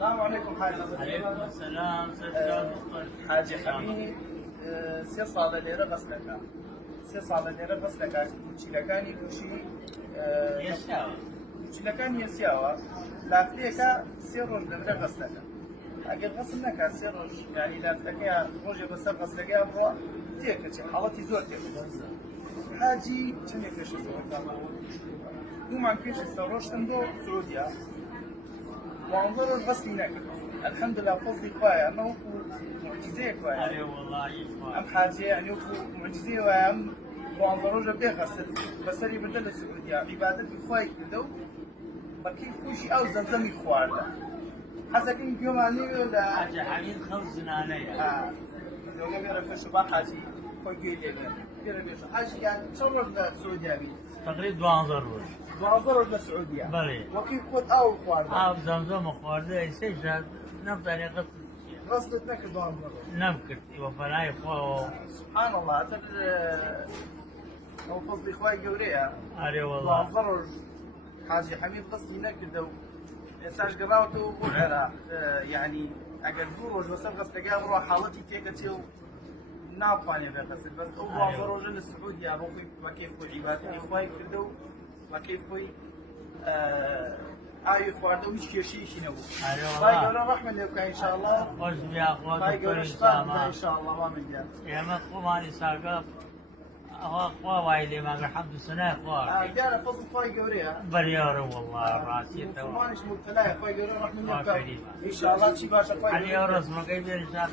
السلام عليكم حاج. عليكم السلام. حاجي حميد سێ ساڵە لێرە بەستەکە سێ ساڵە لێرە بەستەکە چیلەکانی تووشی چیلەکان یەسیاوە لافتەیەکە سێ ڕۆژ دەبرە غەستەکە ئەگەر غەسم نەکات سێ ڕۆژ یانی لافتەکەیە ڕۆژێ بەسەر غەستەکەیان بڕوە تێکەچێ حاڵەتی زۆر تێکە. حاجی چەندێک پێش دوومان پێشی سەڕۆشتم بۆ سعودیا وانظر غسلي ناكل الحمد لله فضلي كفايه اما هو معجزه كفايه. اي والله ام حاجه يعني هو معجزه وام وانظروا جاب غسل بسري بدل السعوديه عبادات كفايه بدو بكيف كوشي او زمزم خوارد حسب ان يوم اني ولا حاجه حميد خلصنا عليها لو غير في الصباح حاجي كوي غير بيش حاجه يعني تصور السعوديه تقريبا دوانزر روز وانظروا للسعوديه بلي وكيف كنت او خوارد زمزم خوارد ايش نبدا غسل غسلت لك دوانظر نمكت وفناي خو سبحان الله او فضل اخوي قوريها اري والله ضرر حاجي حميد غسلي نكدو ساش قراوته وعرا يعني اگر دور وجه وسم غسل قابرو حالتي كيكتي ناطاني بغسل بس هو ضرر للسعوديه روحي ما كيف عبادتي اخوي كدو ما كيف اي خواردو مش كيشي شنو باي قولوا رحمه لك ان شاء الله خوش بيا اخوات باي قولوا ان شاء الله ما من جاب يا ما قوماني ساقف اخوا وايلي ما الحمد سنه اخوا قال فضل خوي قوريها بريور والله راسي تو مانش مبتلى خوي قولوا رحمه لك ان شاء الله شي باشا خوي علي ورس ما قيد ان شاء الله.